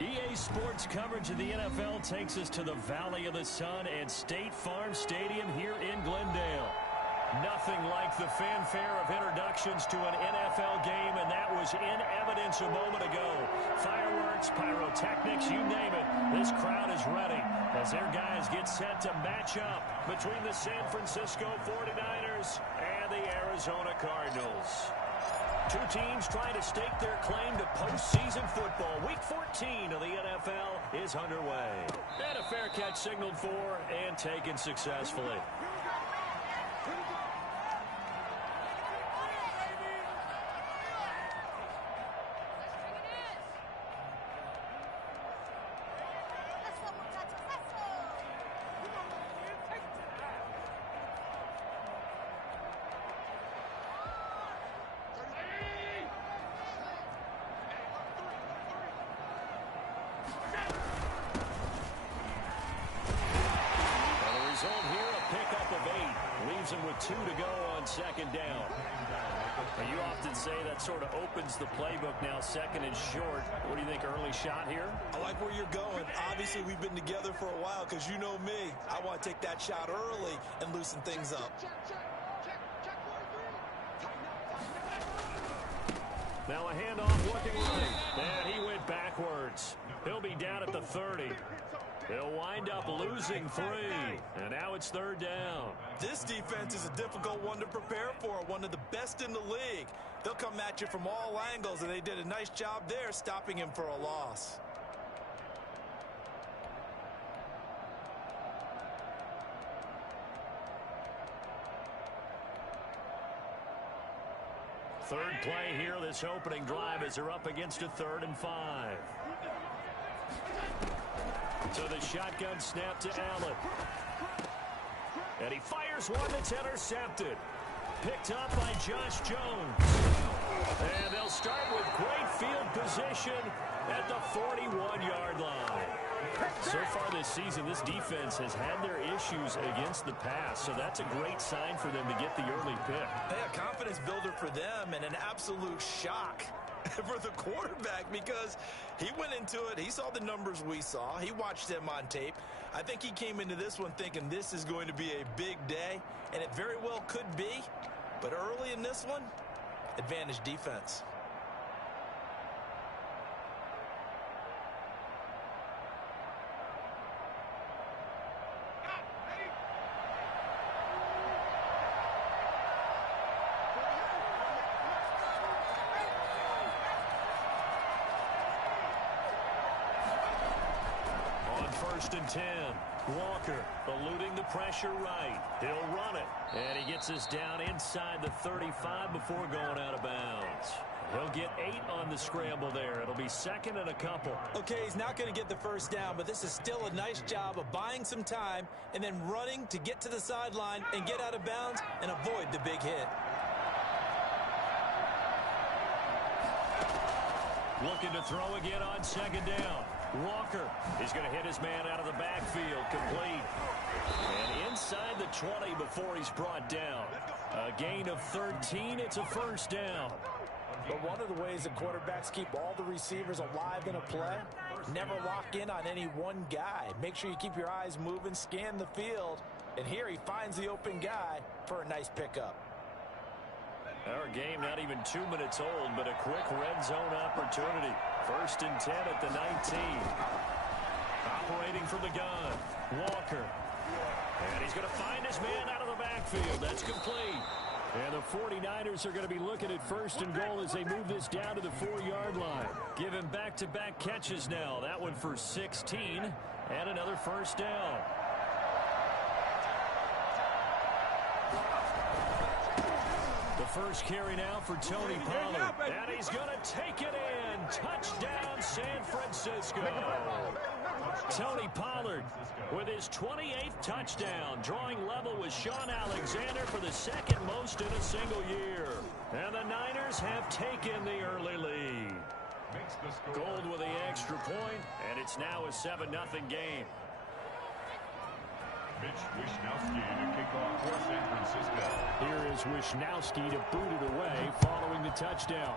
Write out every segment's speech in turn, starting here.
EA Sports coverage of the NFL takes us to the Valley of the Sun and State Farm Stadium here in Glendale. Nothing like the fanfare of introductions to an NFL game, and that was in evidence a moment ago. Fireworks, pyrotechnics, you name it. This crowd is ready as their guys get set to match up between the San Francisco 49ers and the Arizona Cardinals. Two teams trying to stake their claim to postseason football. Week 14 of the NFL is underway. And a fair catch signaled for and taken successfully. With 2 to go on second down. You often say that sort of opens the playbook now, second and short. What do you think, early shot here? I like where you're going. Obviously, we've been together for a while because you know me. I want to take that shot early and loosen things up. Now a handoff looking right. And he went backwards. He'll be down at the 30. He'll wind up losing 3. And now it's third down. This defense is a difficult one to prepare for, one of the best in the league. They'll come at you from all angles, and they did a nice job there stopping him for a loss. Third play here, this opening drive, as they're up against a 3rd and 5. So the shotgun snap to Allen. And he fires one that's intercepted. Picked up by Josh Jones. And they'll start with great field position at the 41-yard line. So far this season, this defense has had their issues against the pass, so that's a great sign for them to get the early pick. Hey, a confidence builder for them and an absolute shock for the quarterback because he went into it. He saw the numbers we saw. He watched them on tape. I think he came into this one thinking this is going to be a big day, and it very well could be. But early in this one, advantage defense. First and 10. Walker eluding the pressure right. He'll run it. And he gets us down inside the 35 before going out of bounds. He'll get 8 on the scramble there. It'll be second and a couple. Okay, he's not going to get the first down, but this is still a nice job of buying some time and then running to get to the sideline and get out of bounds and avoid the big hit. Looking to throw again on second down. Walker is going to hit his man out of the backfield, complete. And inside the 20 before he's brought down. A gain of 13, it's a first down. But one of the ways that quarterbacks keep all the receivers alive in a play, never lock in on any one guy. Make sure you keep your eyes moving, scan the field. And here he finds the open guy for a nice pickup. Our game not even 2 minutes old, but a quick red zone opportunity. First and 10 at the 19. Operating from the gun. Walker. And he's going to find his man out of the backfield. That's complete. And the 49ers are going to be looking at first and goal as they move this down to the 4-yard line. Give him back-to-back catches now. That one for 16 and another first down. The first carry now for Tony Pollard. And he's going to take it in. Touchdown, San Francisco. Tony Pollard with his 28th touchdown, drawing level with Sean Alexander for the second most in a single year. And the Niners have taken the early lead. Gold with the extra point, and it's now a 7-0 game. Mitch Wishnowsky to kick off for San Francisco. Here is Wishnowsky to boot it away following the touchdown.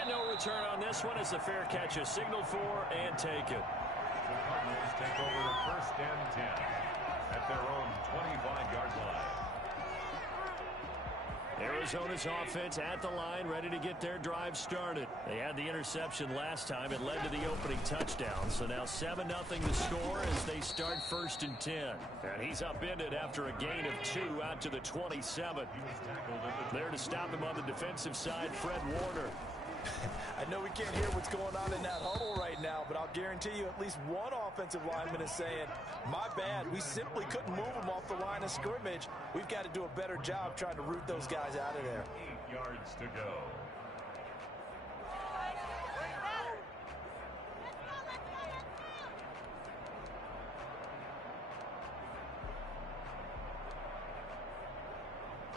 And no return on this one as the fair catch is signaled for and taken. The Cardinals take over 1st and 10 at their own 25-yard line. Arizona's offense at the line, ready to get their drive started. They had the interception last time. It led to the opening touchdown. So now 7-0 the score as they start 1st and 10. And he's upended after a gain of 2 out to the 27. There to stop him on the defensive side, Fred Warner. I know we can't hear what's going on in that huddle right now, but I'll guarantee you at least one offensive lineman is saying, my bad, we simply couldn't move them off the line of scrimmage. We've got to do a better job trying to root those guys out of there. 8 yards to go.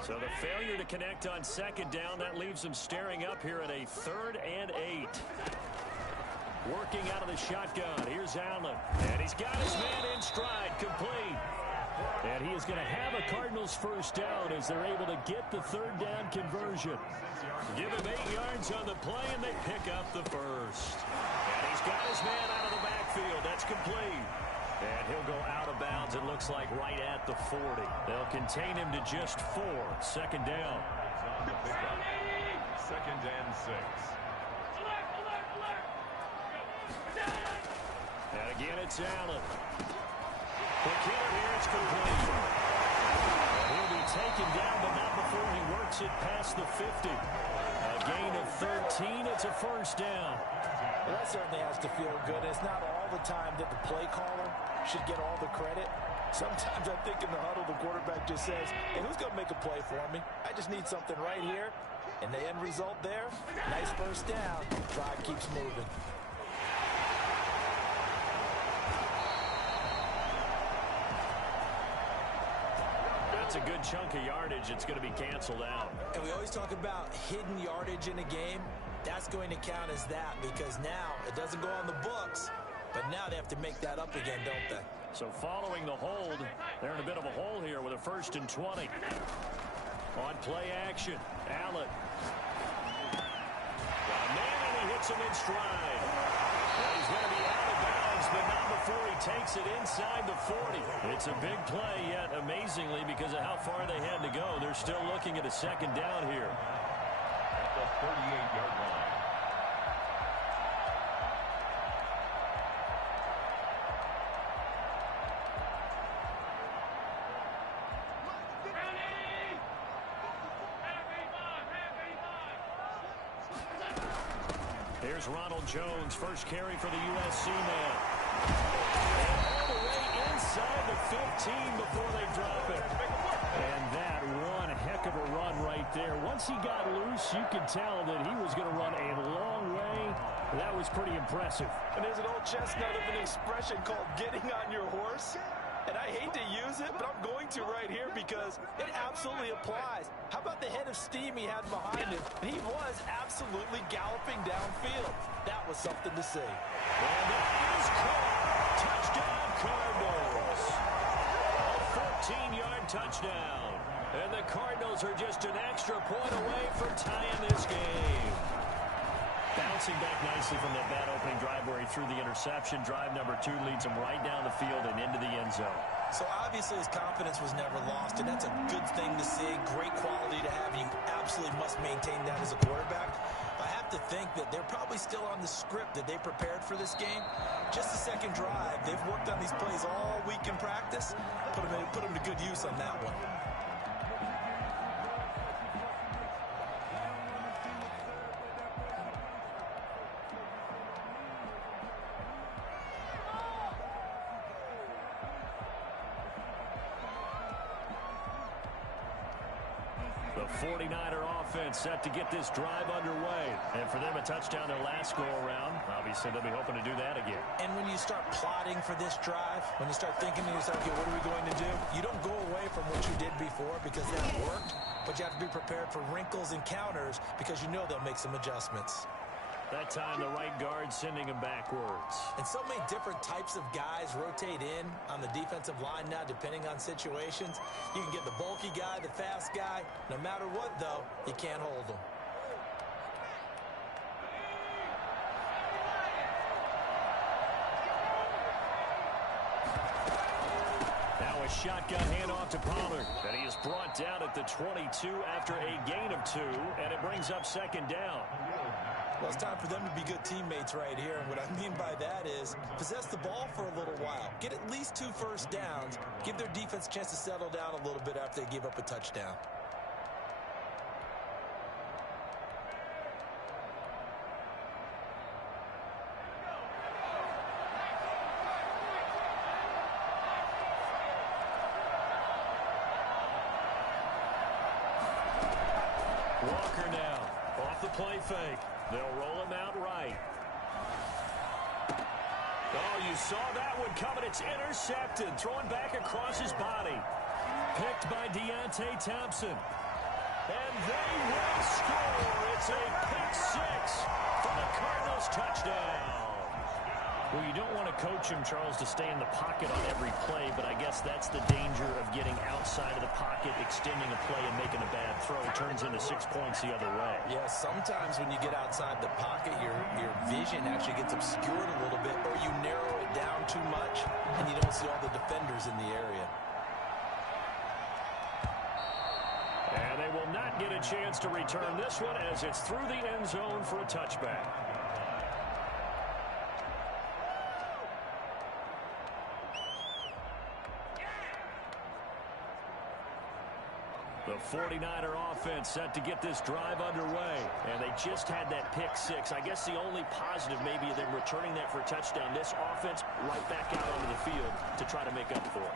So the failure to connect on 2nd down, that leaves them staring up here at a 3rd and 8. Working out of the shotgun. Here's Allen. And he's got his man in stride, complete. And he is going to have a Cardinals 1st down as they're able to get the 3rd down conversion. Give him 8 yards on the play, and they pick up the 1st. And he's got his man out of the backfield. That's complete. And he'll go out of bounds, it looks like, right at the 40. They'll contain him to just 4. 2nd down. 2nd and 6. And again, it's Allen. The killer here is complete. He'll be taken down, but not before he works it past the 50. A gain of 13. It's a 1st down. Well, that certainly has to feel good. It's not all the time that the play caller should get all the credit. Sometimes I think in the huddle, the quarterback just says, hey, who's going to make a play for me? I just need something right here. And the end result there, nice 1st down. Drive keeps moving. That's a good chunk of yardage. It's going to be canceled out. And we always talk about hidden yardage in a game. That's going to count as that because now it doesn't go on the books, but now they have to make that up again, don't they? So following the hold, they're in a bit of a hole here with a 1st and 20. On play action, Allen. Got a man, and he hits him in stride. Well, he's going to be out of bounds, but not before he takes it inside the 40. It's a big play, yet amazingly, because of how far they had to go, they're still looking at a 2nd down here. At the 38-yard line. Here's Ronald Jones, first carry for the USC man. And all the way inside the 15 before they drop it. And that one heck of a run right there. Once he got loose, you could tell that he was going to run a long way. That was pretty impressive. And there's an old chestnut of an expression called getting on your horse. And I hate to use it, but I'm going to right here because it absolutely applies. How about the head of steam he had behind him? And he was absolutely galloping downfield. That was something to see. And that is caught. Touchdown, Cardinals. A 14-yard touchdown. And the Cardinals are just an extra point away from tying this game. Bouncing back nicely from that bad opening drive where he threw the interception. Drive number 2 leads him right down the field and into the end zone. So obviously his confidence was never lost, and that's a good thing to see. Great quality to have. You absolutely must maintain that as a quarterback. I have to think that they're probably still on the script that they prepared for this game. Just the 2nd drive. They've worked on these plays all week in practice. Put them to good use on that one. The 49er offense set to get this drive underway. And for them, a touchdown their last go-around. Obviously, they'll be hoping to do that again. And when you start plotting for this drive, when you start thinking to yourself, okay, what are we going to do? You don't go away from what you did before because that worked, but you have to be prepared for wrinkles and counters because you know they'll make some adjustments. That time, the right guard sending him backwards. And so many different types of guys rotate in on the defensive line now, depending on situations. You can get the bulky guy, the fast guy. No matter what, though, you can't hold them. A shotgun handoff to Pollard. And he is brought down at the 22 after a gain of 2. And it brings up second down. Well, it's time for them to be good teammates right here. And what I mean by that is possess the ball for a little while. Get at least 2 first downs. Give their defense a chance to settle down a little bit after they give up a touchdown. Walker now off the play fake. They'll roll him out right. Oh, you saw that one coming. It's intercepted. Thrown back across his body. Picked by Deontay Thompson. And they will score. It's a pick 6 for the Cardinals touchdown. Well, you don't want to coach him, Charles, to stay in the pocket on every play, but I guess that's the danger of getting outside of the pocket, extending a play, and making a bad throw. It turns into 6 points the other way. Yeah, sometimes when you get outside the pocket, your vision actually gets obscured a little bit, or you narrow it down too much, and you don't see all the defenders in the area. And they will not get a chance to return this one as it's through the end zone for a touchback. The 49er offense set to get this drive underway. And they just had that pick 6. I guess the only positive maybe of them returning that for a touchdown. This offense right back out onto the field to try to make up for it.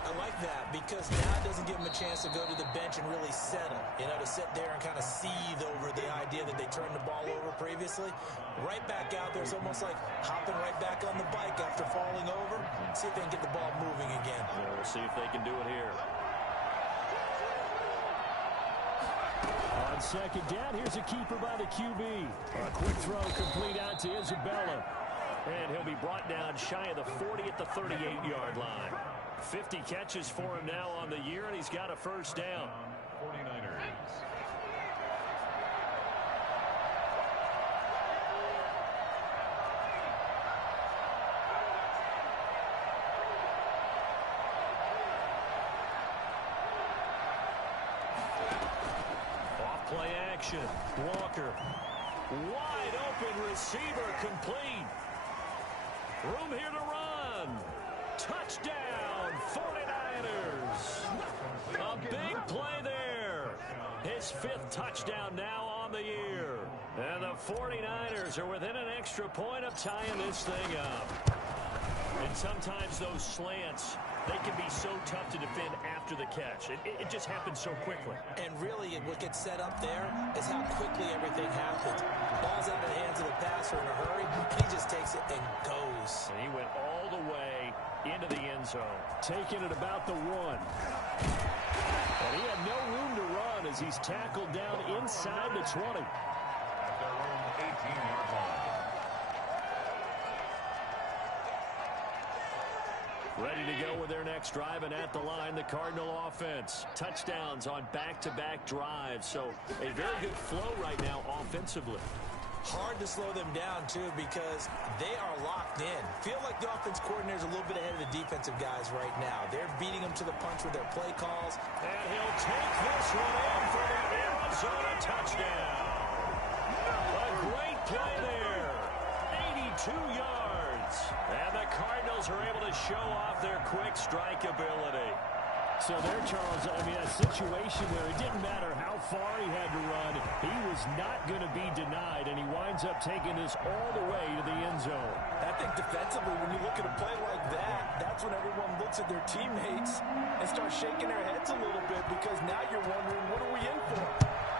I like that because now it doesn't give them a chance to go to the bench and really settle. You know, to sit there and kind of seethe over the idea that they turned the ball over previously. Right back out there, it's almost like hopping right back on the bike after falling over. See if they can get the ball moving again. Yeah, we'll see if they can do it here. On second down, here's a keeper by the QB. A quick throw complete out to Isabella. And he'll be brought down shy of the 40 at the 38-yard line. 50 catches for him now on the year, and he's got a first down. 49ers. Off play action. Walker. Wide open receiver complete. Room here to run. Touchdown, 49ers. A big play there. His 5th touchdown now on the year. And the 49ers are within an extra point of tying this thing up. And sometimes those slants, they can be so tough to defend after the catch. It just happens so quickly. And really, what gets set up there is how quickly everything happens. Ball's out of the hands of the passer in a hurry. He just takes it and goes. And he went all the way into the end zone. Taking it about the 1. And he had no room to run as he's tackled down inside the 20. At their own 18-yard line. Ready to go with their next drive, and at the line, the Cardinal offense. Touchdowns on back-to-back drives, so a very good flow right now offensively. Hard to slow them down, too, because they are locked in. Feel like the offense coordinator is a little bit ahead of the defensive guys right now. They're beating them to the punch with their play calls. And he'll take this one in for the Arizona touchdown. A great play there. 82 yards. And the Cardinals are able to show off their quick strike ability. So there, Charles, I mean, a situation where it didn't matter how far he had to run, he was not going to be denied, and he winds up taking this all the way to the end zone. I think defensively, when you look at a play like that, that's when everyone looks at their teammates and starts shaking their heads a little bit, because now you're wondering, what are we in for?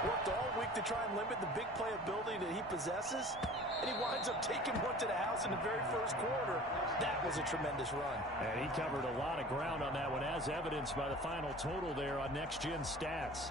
Worked all week to try and limit the big play ability that he possesses, and he winds up taking one to the house in the very first quarter. That was a tremendous run. And he covered a lot of ground on that one, as evidenced by the final total there on Next Gen Stats.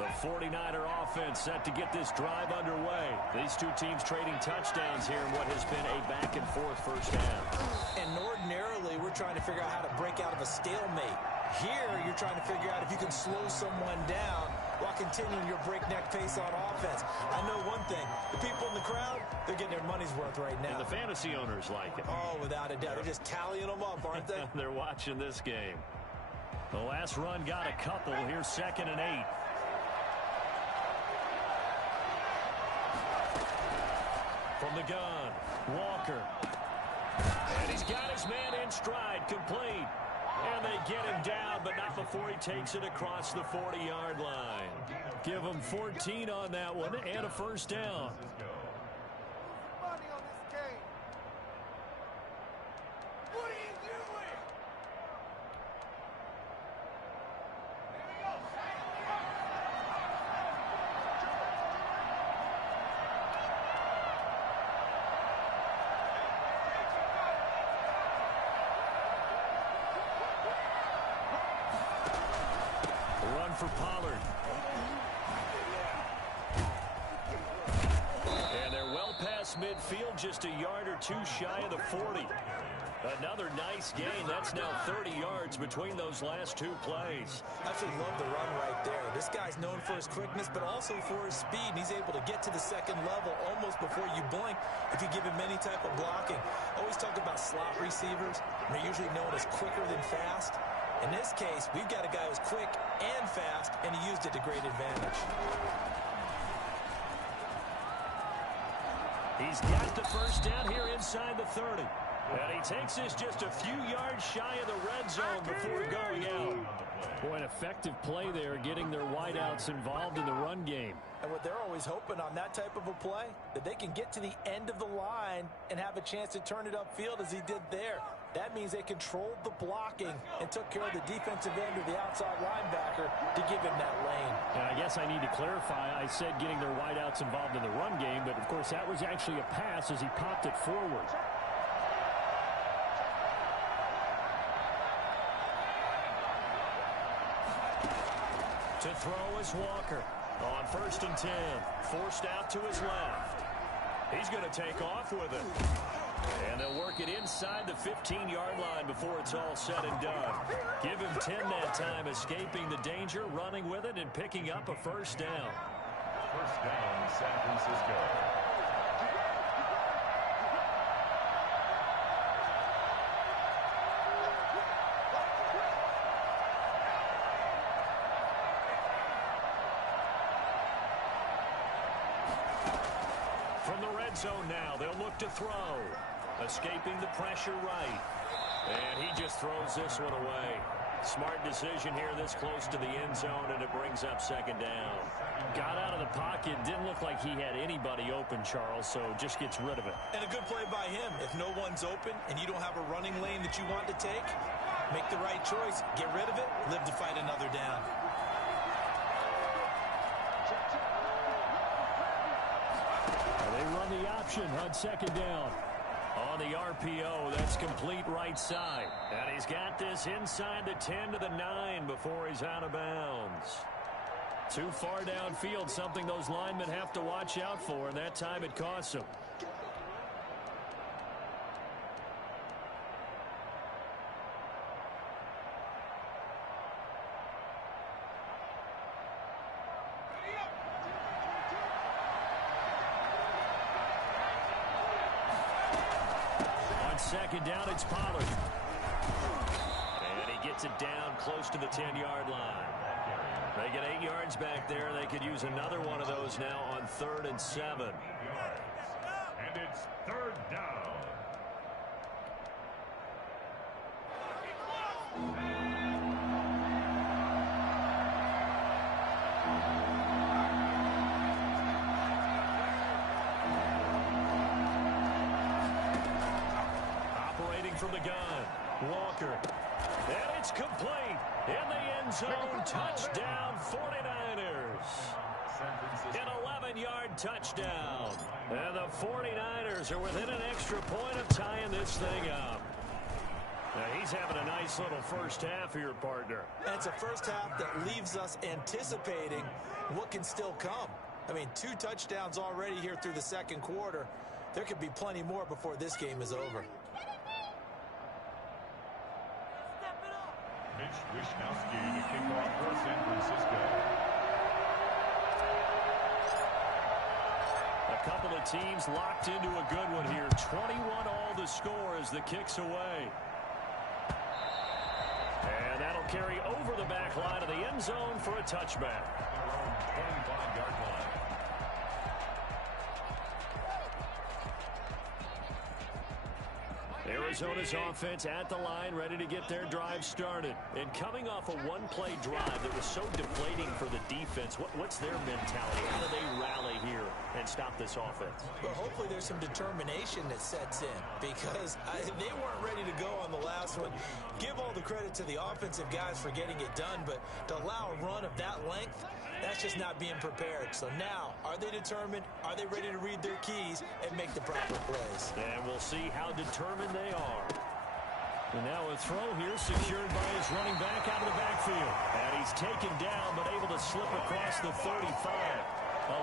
The 49er offense set to get this drive underway. These two teams trading touchdowns here in what has been a back-and-forth first half. And ordinarily, we're trying to figure out how to break out of a stalemate. Here, you're trying to figure out if you can slow someone down while continuing your breakneck pace on offense. I know one thing. The people in the crowd, they're getting their money's worth right now. And the fantasy owners like it. Oh, without a doubt. They're just tallying them up, aren't they? They're watching this game. The last run got a couple. Here's 2nd and 8. From the gun, Walker. And he's got his man in stride, complete. And they get him down, but not before he takes it across the 40-yard line. Give him 14 on that one and a first down. For Pollard. And they're well past midfield, just a yard or two shy of the 40. Another nice gain. That's now 30 yards between those last two plays. Absolutely love the run right there. This guy's known for his quickness, but also for his speed. And he's able to get to the second level almost before you blink if you give him any type of blocking. Always talk about slot receivers. They're usually known as quicker than fast. In this case, we've got a guy who's quick and fast, and he used it to great advantage. He's got the first down here inside the 30. And he takes this just a few yards shy of the red zone before going out. Boy, an effective play there, getting their wideouts involved in the run game. And what they're always hoping on that type of a play, that they can get to the end of the line and have a chance to turn it upfield as he did there. That means they controlled the blocking and took care of the defensive end or the outside linebacker to give him that lane. And I guess I need to clarify, I said getting their wideouts involved in the run game, but of course that was actually a pass as he popped it forward. To throw is Walker on 1st and 10. Forced out to his left. He's going to take off with it. And they'll work it inside the 15-yard line before it's all said and done. Give him 10 that time, escaping the danger, running with it, and picking up a first down. First down, San Francisco. From the red zone now, they'll look to throw. Escaping the pressure right. And he just throws this one away. Smart decision here this close to the end zone, and it brings up 2nd down. Got out of the pocket. Didn't look like he had anybody open, Charles, so just gets rid of it. And a good play by him. If no one's open and you don't have a running lane that you want to take, make the right choice. Get rid of it. Live to fight another down. They run the option on 2nd down. On the RPO, that's complete right side. And he's got this inside the 10 to the 9 before he's out of bounds. Too far downfield, something those linemen have to watch out for, and that time it costs them. On 2nd down, it's Pollard. And he gets it down close to the 10-yard line. They get 8 yards back there. They could use another one of those now on 3rd and 7. And it's 3rd down. Operating from the gun, Walker. And it's complete. In the end zone, touchdown 49ers. An 11-yard touchdown. And the 49ers are within an extra point of tying this thing up. Now he's having a nice little first half here, partner. And it's a first half that leaves us anticipating what can still come. I mean, 2 touchdowns already here through the second quarter. There could be plenty more before this game is over. Mitch Wishnowsky to kick off for San Francisco. A couple of teams locked into a good one here. 21 all to score as the kick's away. And that'll carry over the back line of the end zone for a touchback. Their own 25-yard line. Arizona's offense at the line, ready to get their drive started. And coming off a one-play drive that was so deflating for the defense, what's their mentality? How do they rally here and stop this offense? Well, hopefully there's some determination that sets in because they weren't ready to go on the last one. Give all the credit to the offensive guys for getting it done, but to allow a run of that length, that's just not being prepared. So now, are they determined? Are they ready to read their keys and make the proper plays? And we'll see how determined they are. And now a throw here secured by his running back out of the backfield. And he's taken down but able to slip across the 35.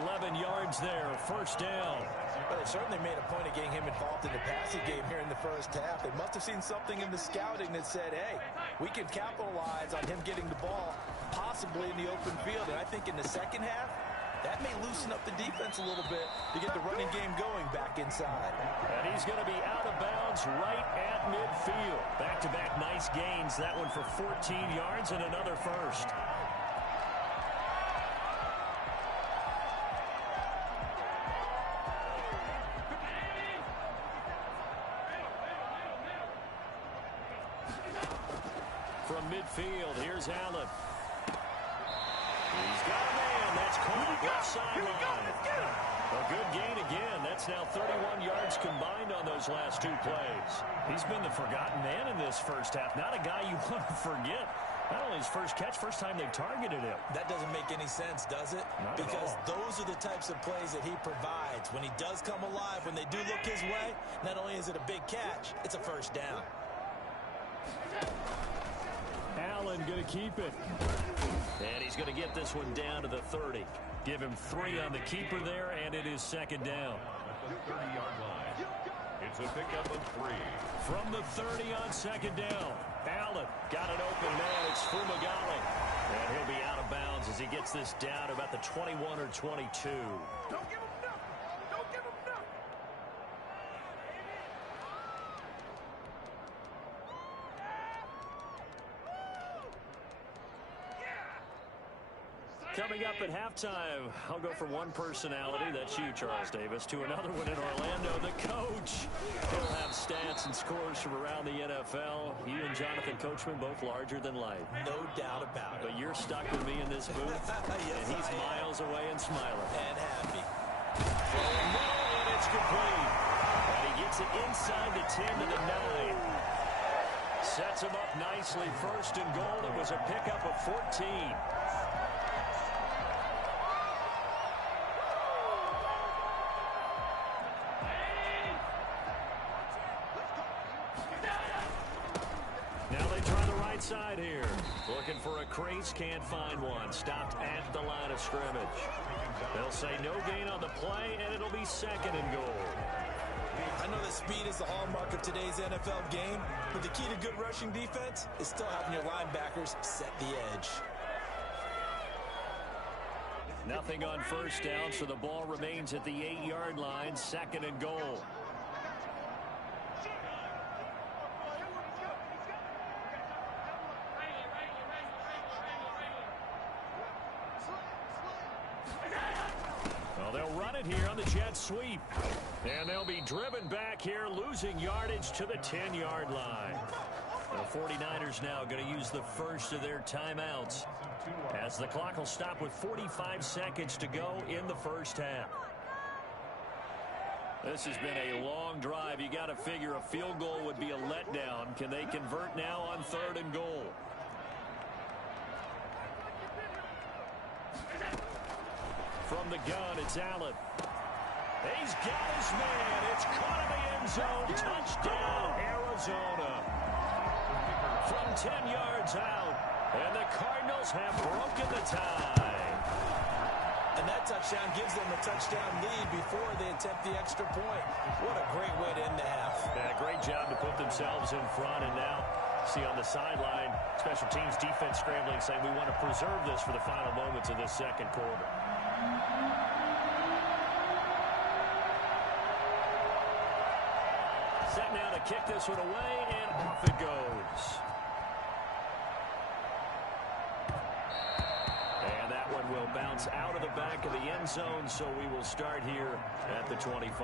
11 yards there, first down. But they certainly made a point of getting him involved in the passing game here in the first half. They must have seen something in the scouting that said, hey, we can capitalize on him getting the ball possibly in the open field. And I think in the second half, that may loosen up the defense a little bit to get the running game going back inside. And he's going to be out of bounds right at midfield. Back-to-back nice gains. That one for 14 yards and another first. From midfield, here's Allen. He's got a man. That's caught left sideline. A good gain again. That's now 31 yards combined on those last 2 plays. He's been the forgotten man in this first half. Not a guy you want to forget. Not only his first catch, first time they've targeted him. That doesn't make any sense, does it? Not because at all. those are the types of plays that he provides. When he does come alive, when they do look his way, not only is it a big catch, it's a first down. Allen going to keep it. And he's going to get this one down to the 30. Give him 3 on the keeper there, and it is second down. At the 30-yard line. It's a pickup of 3. From the 30 on second down. Allen got an open man. It's Fumagalli. And he'll be out of bounds as he gets this down to about the 21 or 22. Don't give him nothing. Don't give him nothing. Coming up at halftime, I'll go from one personality, that's you, Charles Davis, to another one in Orlando, the coach. He'll have stats and scores from around the NFL. You and Jonathan Coachman both larger than life. No doubt about it. But you're stuck with me in this booth, Yes, and he's I am. miles away and smiling. And happy. Throwing low, and it's complete. And he gets it inside the 10 to the 9. Sets him up nicely, first and goal. It was a pickup of 14. Now they try the right side here. Looking for a crease, can't find one. Stopped at the line of scrimmage. They'll say no gain on the play, and it'll be second and goal. I know that speed is the hallmark of today's NFL game, but the key to good rushing defense is still having your linebackers set the edge. Nothing on first down, so the ball remains at the 8-yard line, second and goal. Well, they'll run it here on the jet sweep. And they'll be driven back here, losing yardage to the 10-yard line. The 49ers now going to use the first of their timeouts as the clock will stop with 45 seconds to go in the first half. This has been a long drive. You got to figure a field goal would be a letdown. Can they convert now on third and goal? From the gun, it's Allen. He's got his man. It's caught in the end zone. Touchdown, Arizona. from 10 yards out. And the Cardinals have broken the tie. And that touchdown gives them a touchdown lead before they attempt the extra point. What a great way to end the half. Yeah, great job to put themselves in front. And now, see on the sideline, special teams defense scrambling, saying we want to preserve this for the final moments of this second quarter. Set now to kick this one away, and off it goes. And that one will bounce out of the back of the end zone, so we will start here at the 25.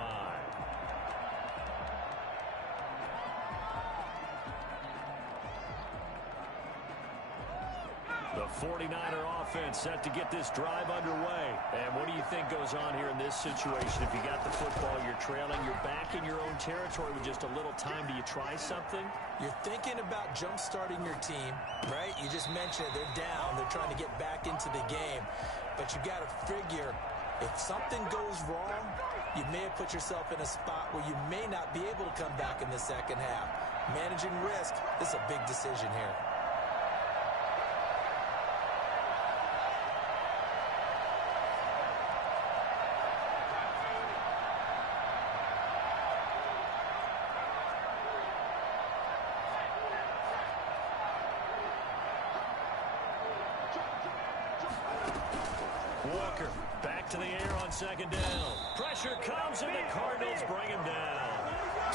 The 49er offense set to get this drive underway. And what do you think goes on here in this situation? If you got the football, you're trailing, you're back in your own territory with just a little time. Do you try something? You're thinking about jump-starting your team, right? You just mentioned it. They're down. They're trying to get back into the game. But you got to figure, if something goes wrong, you may have put yourself in a spot where you may not be able to come back in the second half. Managing risk, this is a big decision here. Walker back to the air on second down. Pressure comes, and the Cardinals bring him down.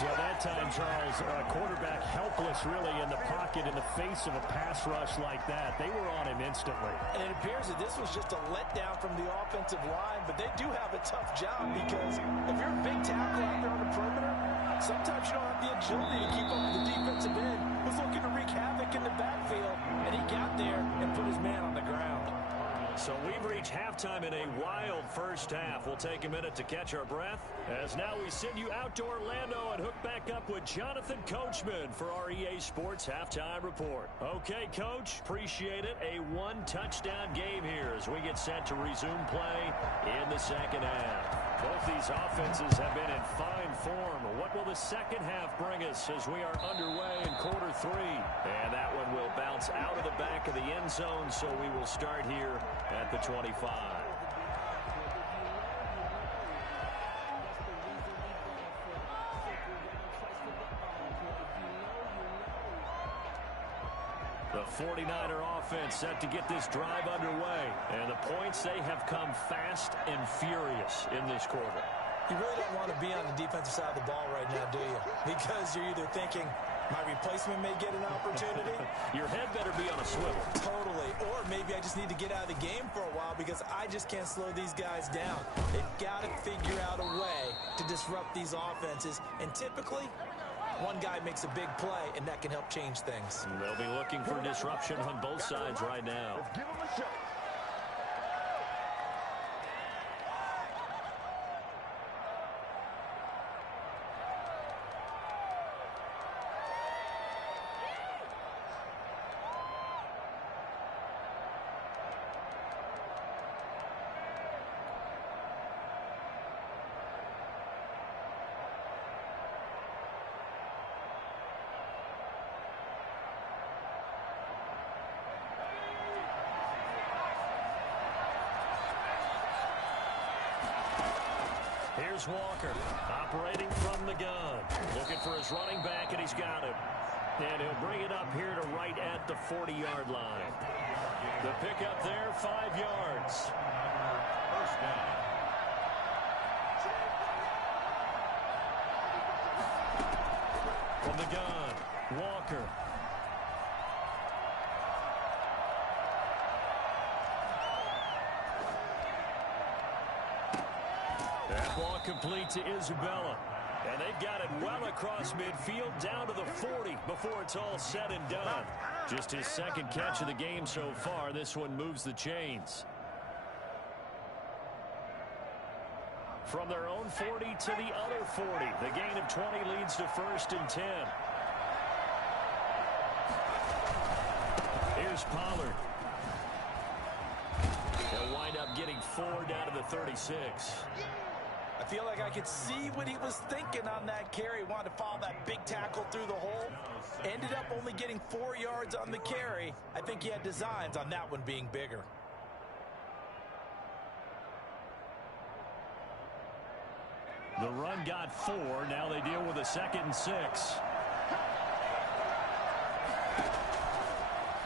So that time, Charles, quarterback helpless really in the pocket in the face of a pass rush like that. They were on him instantly. And it appears that this was just a letdown from the offensive line, but they do have a tough job because if you're a big tackle out there on the perimeter, sometimes you don't have the agility to keep up with the defensive end who's looking to wreak havoc in the backfield, and he got there and put his man on the ground. So we've reached halftime in a wild first half. We'll take a minute to catch our breath as now we send you out to Orlando and hook back up with Jonathan Coachman for our EA Sports Halftime Report. Okay, Coach, appreciate it. A one-touchdown game here as we get set to resume play in the second half. Both these offenses have been in fine form. What will the second half bring us as we are underway in quarter three? And that one will bounce out of the back of the end zone, so we will start here at the 25. The 49er offense set to get this drive underway. And the points, they have come fast and furious in this quarter. You really don't want to be on the defensive side of the ball right now, do you? Because you're either thinking, my replacement may get an opportunity. Your head better be on a swivel. Totally. Or maybe I just need to get out of the game for a while because I just can't slow these guys down. They've got to figure out a way to disrupt these offenses. And typically, one guy makes a big play, and that can help change things. They'll be looking for disruption on both sides right now. Let's give him a shot. Here's Walker, operating from the gun. Looking for his running back, and he's got him. And he'll bring it up here to right at the 40-yard line. The pickup there, 5 yards. First down. From the gun, Walker. That ball complete to Isabella. And they've got it well across midfield down to the 40 before it's all said and done. Just his second catch of the game so far. This one moves the chains. From their own 40 to the other 40. The gain of 20 leads to 1st and 10. Here's Pollard. He'll wind up getting 4 down to the 36. I feel like I could see what he was thinking on that carry. Wanted to follow that big tackle through the hole. Ended up only getting 4 yards on the carry. I think he had designs on that one being bigger. The run got 4. Now they deal with a 2nd and 6.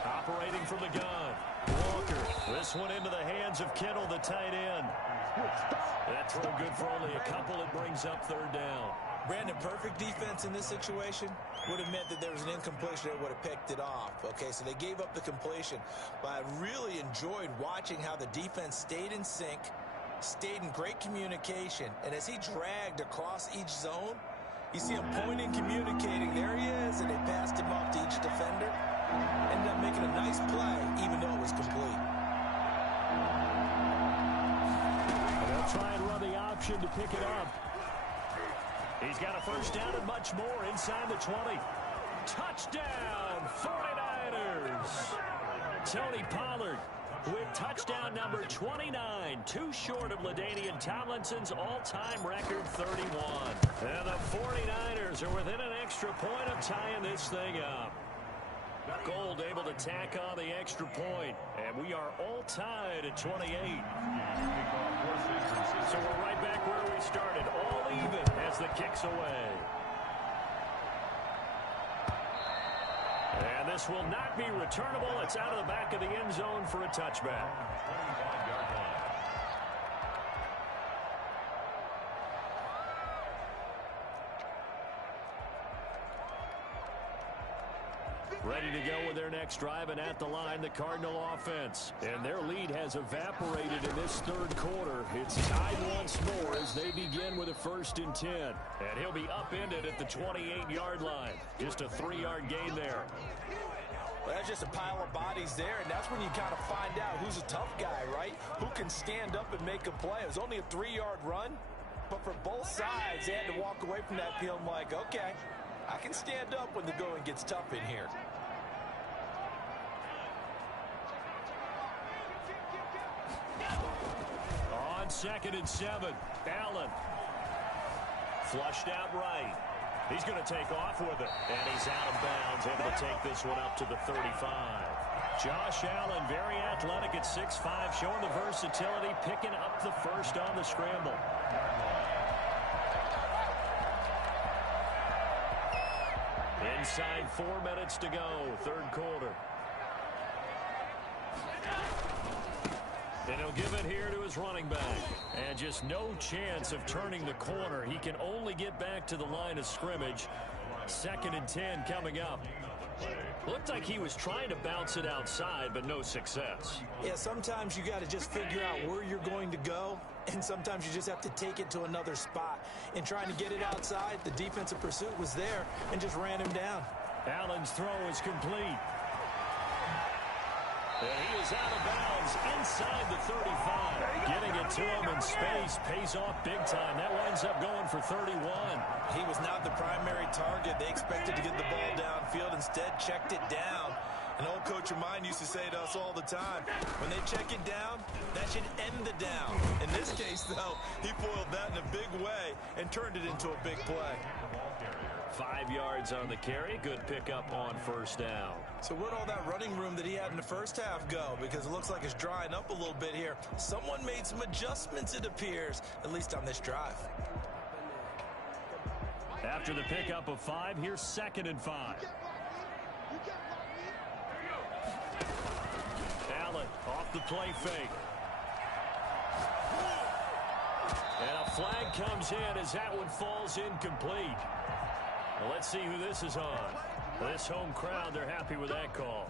Operating from the gun. Walker. This one into the hands of Kittle, the tight end. That's no good for only a couple. It brings up 3rd down. Brandon, perfect defense in this situation would have meant that there was an incompletion that would have picked it off. Okay, so they gave up the completion. But I really enjoyed watching how the defense stayed in sync, stayed in great communication. And as he dragged across each zone, you see him pointing, communicating. There he is, and they passed him off to each defender. Ended up making a nice play, even though it was complete. They'll try and run the option to pick it up. He's got a 1st down and much more inside the 20. Touchdown, 49ers. Tony Pollard with touchdown number 29, too short of LaDainian Tomlinson's all-time record 31. And the 49ers are within an extra point of tying this thing up. Gold able to tack on the extra point, and we are all tied at 28. So we're right back where we started, all even as the kick's away. And this will not be returnable. It's out of the back of the end zone for a touchback. 25-yard line. Ready to go with their next drive, and at the line, the Cardinal offense. And their lead has evaporated in this 3rd quarter. It's tied once more as they begin with a 1st and 10. And he'll be upended at the 28-yard line. Just a 3-yard gain there. Well, that's just a pile of bodies there, and that's when you kind of find out who's a tough guy, right? Who can stand up and make a play. It was only a 3-yard run, but for both sides, they had to walk away from that feeling like, okay, I can stand up when the going gets tough in here. On 2nd and 7, Allen. Flushed out right. He's going to take off with it, and he's out of bounds, able to take this one up to the 35. Josh Allen, very athletic at 6'5", showing the versatility, picking up the 1st on the scramble. Inside 4 minutes to go, 3rd quarter. And he'll give it here to his running back. And just no chance of turning the corner. He can only get back to the line of scrimmage. 2nd and 10 coming up. Looked like he was trying to bounce it outside, but no success. Yeah, sometimes you got to just figure out where you're going to go, and sometimes you just have to take it to another spot. In trying to get it outside, the defensive pursuit was there and just ran him down. Allen's throw is complete. And he is out of bounds inside the 35. Getting it to him in space pays off big time. That winds up going for 31. He was not the primary target. They expected to get the ball downfield. Instead, checked it down. An old coach of mine used to say to us all the time, when they check it down, that should end the down. In this case, though, he foiled that in a big way and turned it into a big play. 5 yards on the carry. Good pickup on 1st down. So where'd all that running room that he had in the 1st half go? Because it looks like it's drying up a little bit here. Someone made some adjustments, it appears, at least on this drive. After the pickup of 5, here's 2nd and 5. Allen off the play fake. And a flag comes in as that one falls incomplete. Well, let's see who this is on. This home crowd, they're happy with that call.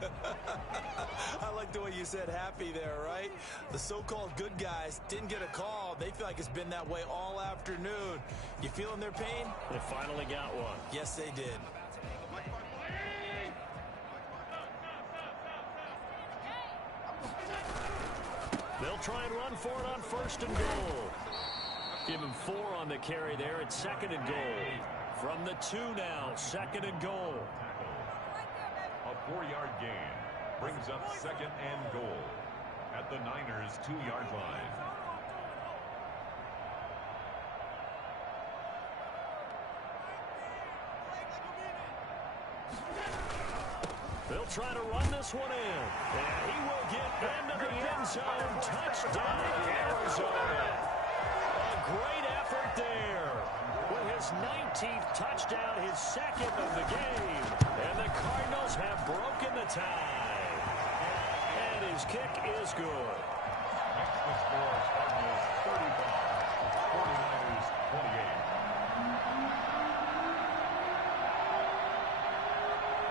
I like the way you said happy there, right? The so-called good guys didn't get a call. They feel like it's been that way all afternoon. You feeling their pain? They finally got one. Yes, they did. They'll try and run for it on 1st and goal. Give him 4 on the carry there at 2nd and goal. From the 2 now, 2nd and goal. A 4-yard gain brings up 2nd and goal at the Niners' 2-yard line. try to run this one in. And he will get into the end zone. Touchdown, Arizona. A great effort there. With his 19th touchdown, his second of the game. And the Cardinals have broken the tie. And his kick is good. Next to score is Cardinals 35, 49ers 28.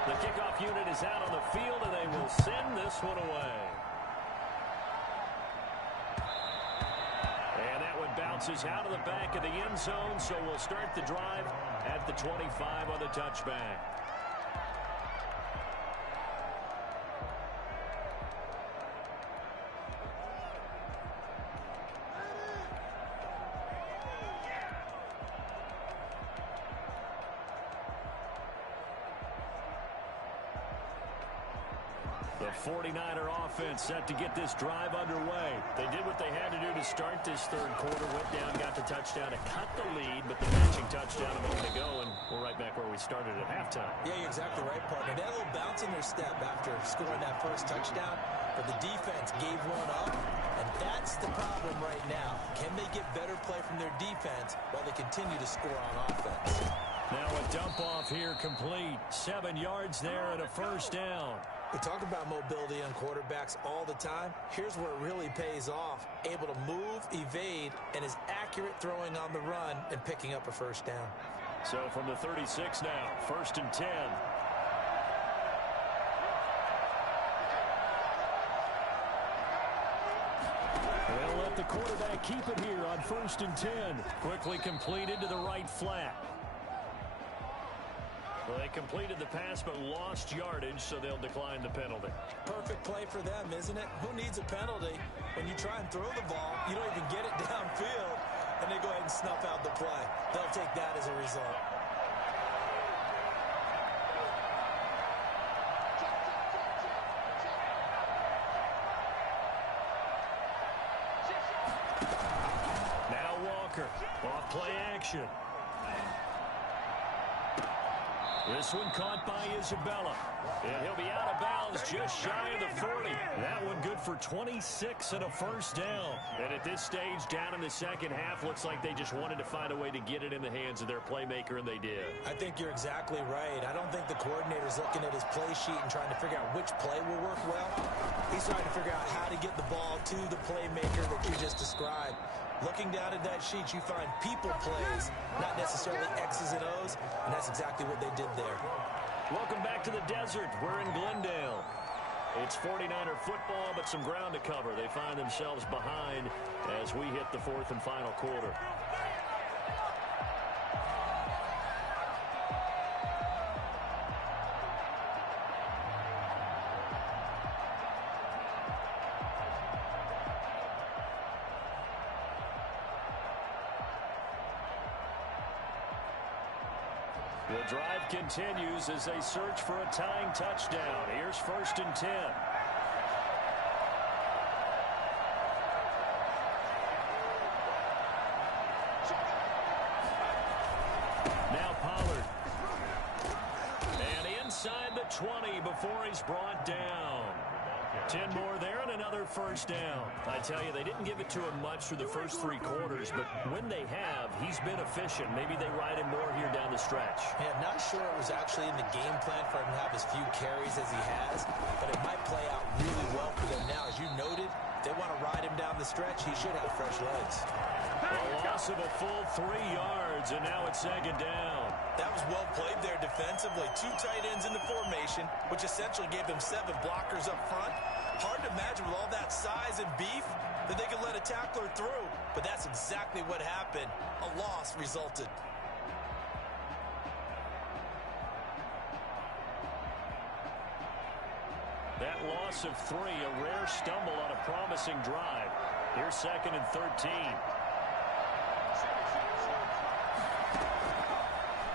The kickoff unit is out on the field, and they will send this one away. And that one bounces out of the back of the end zone, so we'll start the drive at the 25 on the touchback. The 49er offense set to get this drive underway. They did what they had to do to start this third quarter. Went down, got the touchdown to cut the lead, but the matching touchdown a moment ago, and we're right back where we started at halftime. Yeah, you're exactly right, partner. They had a little bounce in their step after scoring that first touchdown, but the defense gave one up, and that's the problem right now. Can they get better play from their defense while they continue to score on offense? Now a dump off here complete. 7 yards there and a first down. We talk about mobility on quarterbacks all the time. Here's where it really pays off. Able to move, evade, and is accurate throwing on the run and picking up a first down. So from the 36 now, 1st and 10. They'll let the quarterback keep it here on 1st and 10. Quickly completed to the right flat. Well, they completed the pass but lost yardage, so they'll decline the penalty. Perfect play for them, isn't it? Who needs a penalty when you try and throw the ball, you don't even get it downfield, and they go ahead and snuff out the play. They'll take that as a result. Now Walker, off play action. This one caught by Isabella. And he'll be out of bounds just shy of the 40. That one good for 26 and a first down. And at this stage, down in the second half, looks like they just wanted to find a way to get it in the hands of their playmaker, and they did. I think you're exactly right. I don't think the coordinator's looking at his play sheet and trying to figure out which play will work well. He's trying to figure out how to get the ball to the playmaker that you just described. Looking down at that sheet, you find people plays, not necessarily X's and O's, and that's exactly what they did there. Welcome back to the desert. We're in Glendale. It's 49er football, but some ground to cover. They find themselves behind as we hit the 4th and final quarter. The drive continues as they search for a tying touchdown. Here's 1st and 10. Now Pollard. And inside the 20 before he's brought down. 10 more there and another first down. I tell you, they didn't give it to him much through the first 3 quarters, but when they have, he's been efficient. Maybe they ride him more here down the stretch. Yeah, I'm not sure it was actually in the game plan for him to have as few carries as he has, but it might play out really well for them now. As you noted, if they want to ride him down the stretch, he should have fresh legs. A loss of a full 3 yards, and now it's 2nd down. That was well played there defensively. 2 tight ends in the formation, which essentially gave them 7 blockers up front. Hard to imagine with all that size and beef that they could let a tackler through, but that's exactly what happened. A loss resulted. That loss of 3, a rare stumble on a promising drive. Here's 2nd and 13.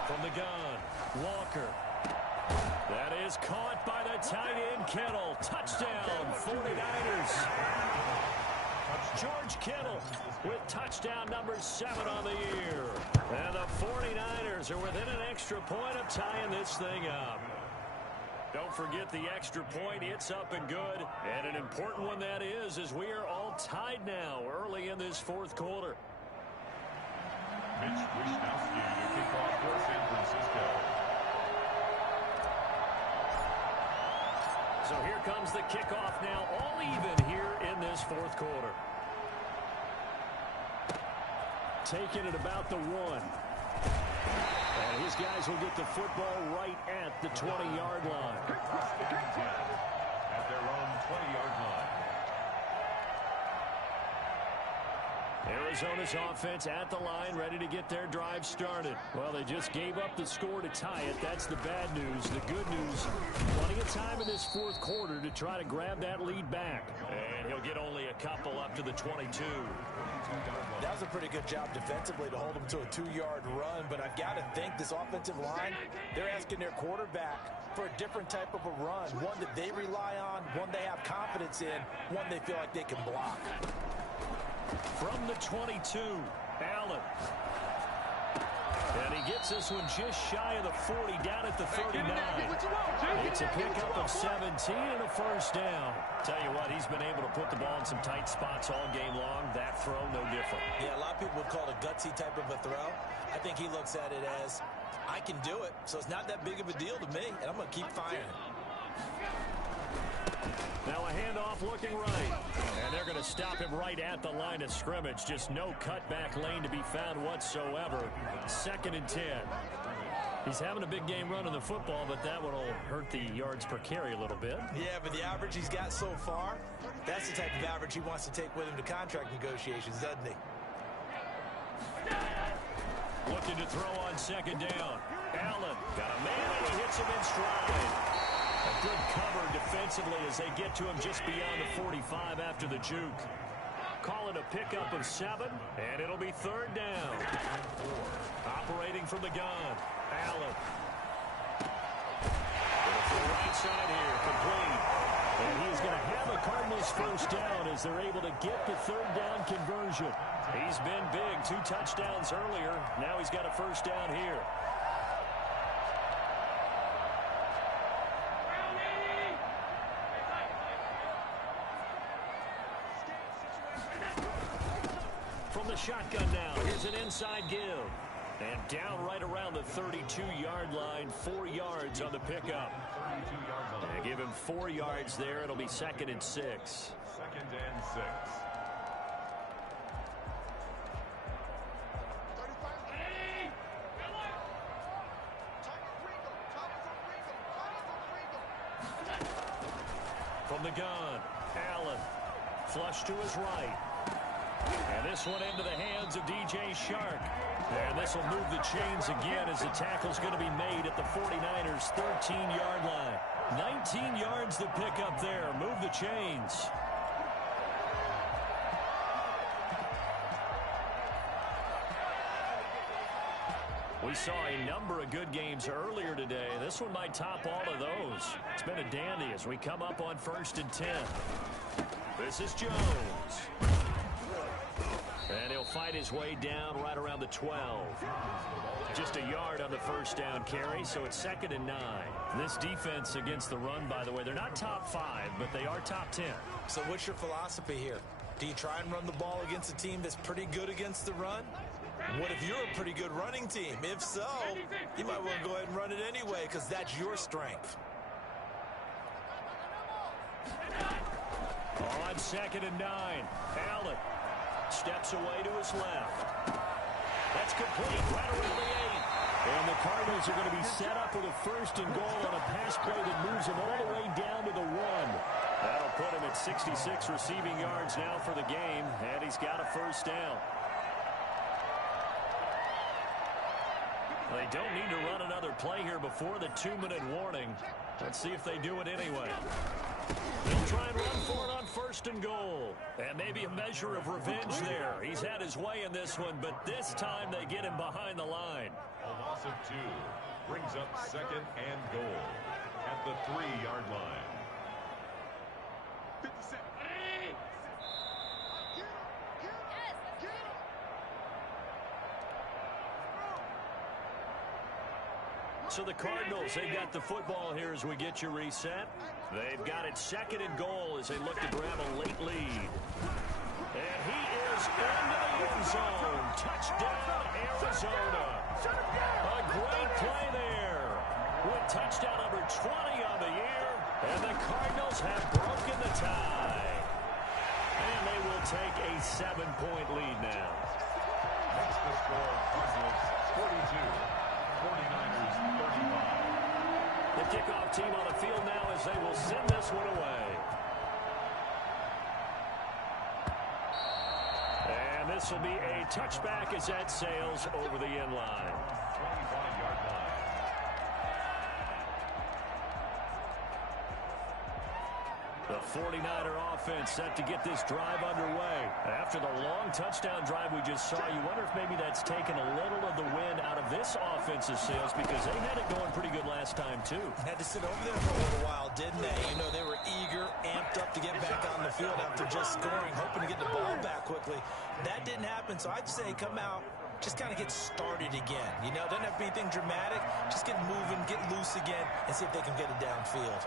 From the gun, Walker. That is caught by the tight end, Kittle. Touchdown, 49ers. George Kittle with touchdown number 7 on the year. And the 49ers are within an extra point of tying this thing up. Don't forget the extra point. It's up and good. And an important one that is, as we are all tied now early in this fourth quarter. Mitch Wishnowsky to kick off for San Francisco. So here comes the kickoff now, all even here in this fourth quarter. Taking it about the 1. And his guys will get the football right at the 20-yard line. At their own 20-yard line. Arizona's offense at the line, ready to get their drive started. Well, they just gave up the score to tie it. That's the bad news. The good news, plenty of time in this fourth quarter to try to grab that lead back. And he'll get only a couple up to the 22. That was a pretty good job defensively to hold them to a 2-yard run, but I've got to think this offensive line, they're asking their quarterback for a different type of a run, one that they rely on, one they have confidence in, one they feel like they can block. From the 22, Allen. And he gets this one just shy of the 40, down at the 39. It's a pickup of 17 and a first down. Tell you what, he's been able to put the ball in some tight spots all game long. That throw, no different. Yeah, a lot of people would call it a gutsy type of a throw. I think he looks at it as, I can do it, so it's not that big of a deal to me, and I'm going to keep firing. Now a handoff looking right. And they're going to stop him right at the line of scrimmage. Just no cutback lane to be found whatsoever. 2nd and 10. He's having a big game running the football, but that one will hurt the yards per carry a little bit. Yeah, but the average he's got so far, that's the type of average he wants to take with him to contract negotiations, doesn't he? Looking to throw on 2nd down. Allen got a man and he hits him in stride. A good cover defensively as they get to him just beyond the 45 after the juke. Call it a pickup of 7, and it'll be 3rd down. Operating from the gun, Allen. From the right side here, complete. And he's going to have a Cardinals first down as they're able to get the 3rd down conversion. He's been big, 2 touchdowns earlier. Now he's got a first down here. From the shotgun now, here's an inside give. And down right around the 32-yard line, 4 yards on the pickup. And give him 4 yards there. It'll be 2nd and 6. 2nd and 6. From the gun, Allen. Flush to his right. And this one into the hands of DJ Shark. And this will move the chains again as the tackle's going to be made at the 49ers' 13-yard line. 19 yards to pick up there. Move the chains. We saw a number of good games earlier today. This one might top all of those. It's been a dandy as we come up on 1st and 10. This is Jones. And he'll fight his way down right around the 12. Just a yard on the first down carry, so it's 2nd and 9. This defense against the run, by the way, they're not top 5, but they are top 10. So what's your philosophy here? Do you try and run the ball against a team that's pretty good against the run? What if you're a pretty good running team? If so, you might want to go ahead and run it anyway because that's your strength. On 2nd and 9, Allen steps away to his left. That's complete right around the 8. And the Cardinals are going to be set up with a 1st and goal on a pass play that moves him all the way down to the 1. That'll put him at 66 receiving yards now for the game, and he's got a first down. They don't need to run another play here before the 2-minute warning. Let's see if they do it anyway. They'll try and run for it on 1st and goal. And maybe a measure of revenge there. He's had his way in this one, but this time they get him behind the line. A loss of 2 brings up 2nd and goal at the 3-yard line. 57. So the Cardinals, they've got the football here as we get you reset. They've got it second and goal as they look to grab a late lead. And he is into the end zone. Touchdown, Arizona. A great play there with touchdown number 20 on the year. And the Cardinals have broken the tie. And they will take a 7-point lead now. That's the score. Cardinals 42, 49ers 35. The kickoff team on the field now as they will send this one away. And this will be a touchback as that sails over the end line. 25-yard line. The 49er offense set to get this drive underway. After the long touchdown drive we just saw, you wonder if maybe that's taken a little of the wind out of this offense's sails because they had it going pretty good last time, too. Had to sit over there for a little while, didn't they? You know, they were eager, amped up to get back on the field after just scoring, hoping to get the ball back quickly. That didn't happen, so I'd say come out, just kind of get started again. You know, doesn't have to be anything dramatic. Just get moving, get loose again, and see if they can get it downfield.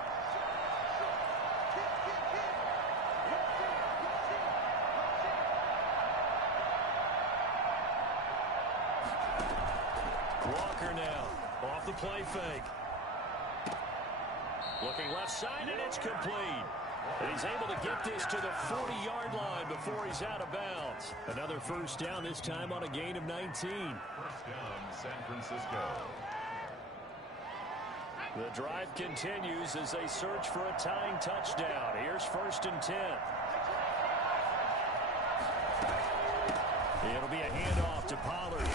Walker now, off the play fake. Looking left side, and it's complete. And he's able to get this to the 40-yard line before he's out of bounds. Another first down, this time on a gain of 19. First down, San Francisco. The drive continues as they search for a tying touchdown. Here's 1st and 10. It'll be a handoff to Pollard.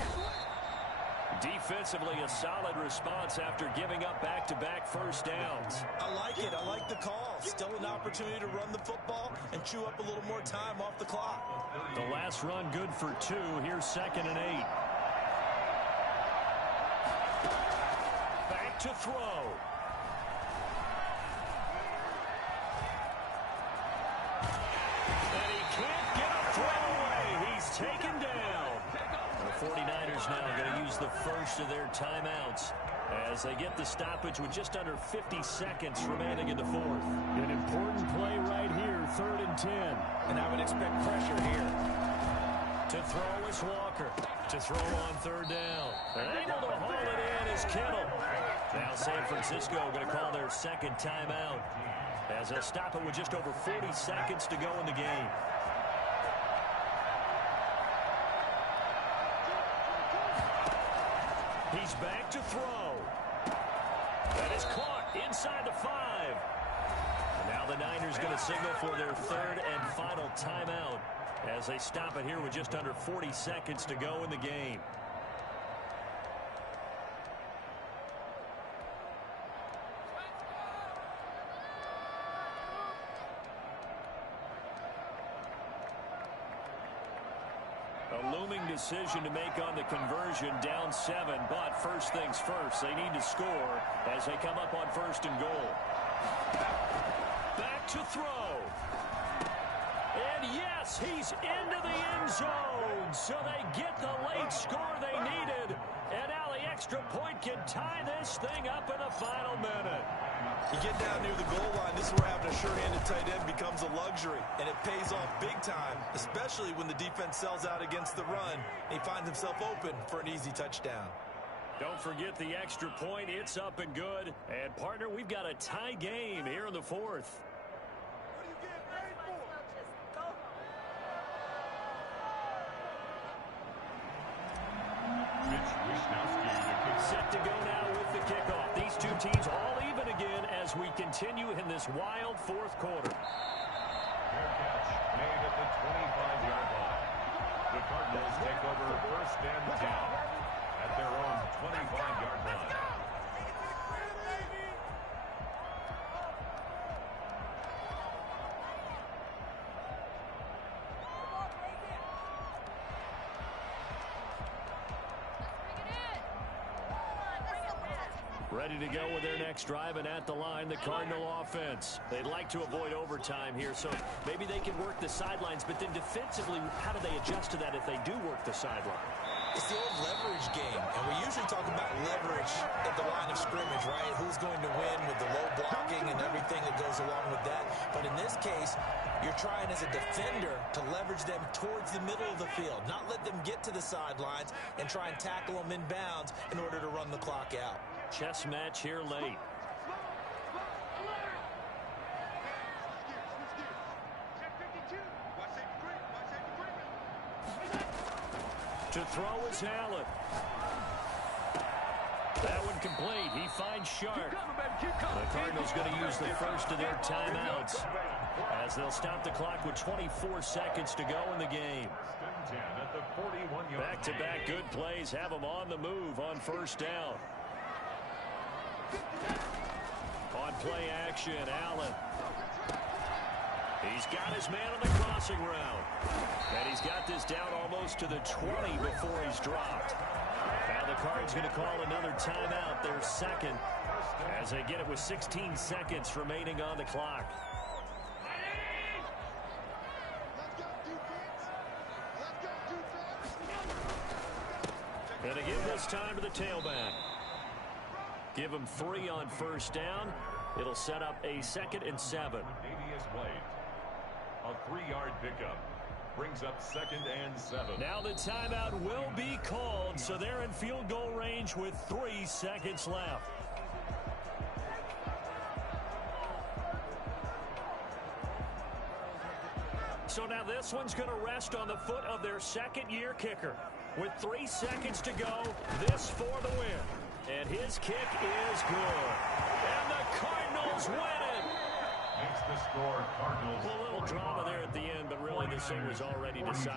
Defensively, a solid response after giving up back-to-back first downs. I like it. I like the call. Still an opportunity to run the football and chew up a little more time off the clock. The last run good for 2. Here's 2nd and 8. Back to throw. And he can't get a throw away. He's taken down. The 49ers now going to use the first of their timeouts as they get the stoppage with just under 50 seconds remaining in the fourth. An important play right here, 3rd and 10. And I would expect pressure here. To throw is Walker. To throw on 3rd down. And able to haul it in is Kittle. Now San Francisco going to call their 2nd timeout as they'll stop it with just over 40 seconds to go in the game. He's back to throw. That is caught inside the 5. And now the Niners going to signal for their 3rd and final timeout as they stop it here with just under 40 seconds to go in the game. A looming decision to make on the conversion, down 7, but first things first, they need to score as they come up on 1st and goal. Back to throw. And yes, he's into the end zone, so they get the late score they needed. And now the extra point can tie this thing up in the final minute. You get down near the goal line, this is where having a sure-handed tight end becomes a luxury, and it pays off big time, especially when the defense sells out against the run, and he finds himself open for an easy touchdown. Don't forget the extra point. It's up and good. And, partner, we've got a tie game here in the 4th. Set to go now with the kickoff. These two teams all even again as we continue in this wild 4th quarter. Fair catch made at the 25-yard line. The Cardinals take over 1st and 10 at their own 25-yard line. Ready to go with their next drive, and at the line, the Cardinal offense. They'd like to avoid overtime here, so maybe they can work the sidelines, but then defensively, how do they adjust to that if they do work the sideline? It's the old leverage game, and we usually talk about leverage at the line of scrimmage, right? Who's going to win with the low blocking and everything that goes along with that. But in this case, you're trying as a defender to leverage them towards the middle of the field, not let them get to the sidelines and try and tackle them in bounds in order to run the clock out. Chess match here late. To throw is Allen. That one complete. He finds Sharp. The Cardinals going to use the first of their timeouts as they'll stop the clock with 24 seconds to go in the game. Back-to-back good plays have them on the move on first down. On play action, Allen. He's got his man on the crossing route. And he's got this down almost to the 20 before he's dropped. Now the Cards going to call another timeout, their second, as they get it with 16 seconds remaining on the clock. And to give this time to the tailback. Give him 3 on first down. It'll set up a 2nd and 7. A 3-yard pickup brings up 2nd and 7. Now the timeout will be called, so they're in field goal range with 3 seconds left. So now this one's going to rest on the foot of their second-year kicker. With 3 seconds to go, this for the win. And his kick is good. And the Cardinals win it. Makes the score Cardinals. A little drama there at the end, but really this thing was already decided.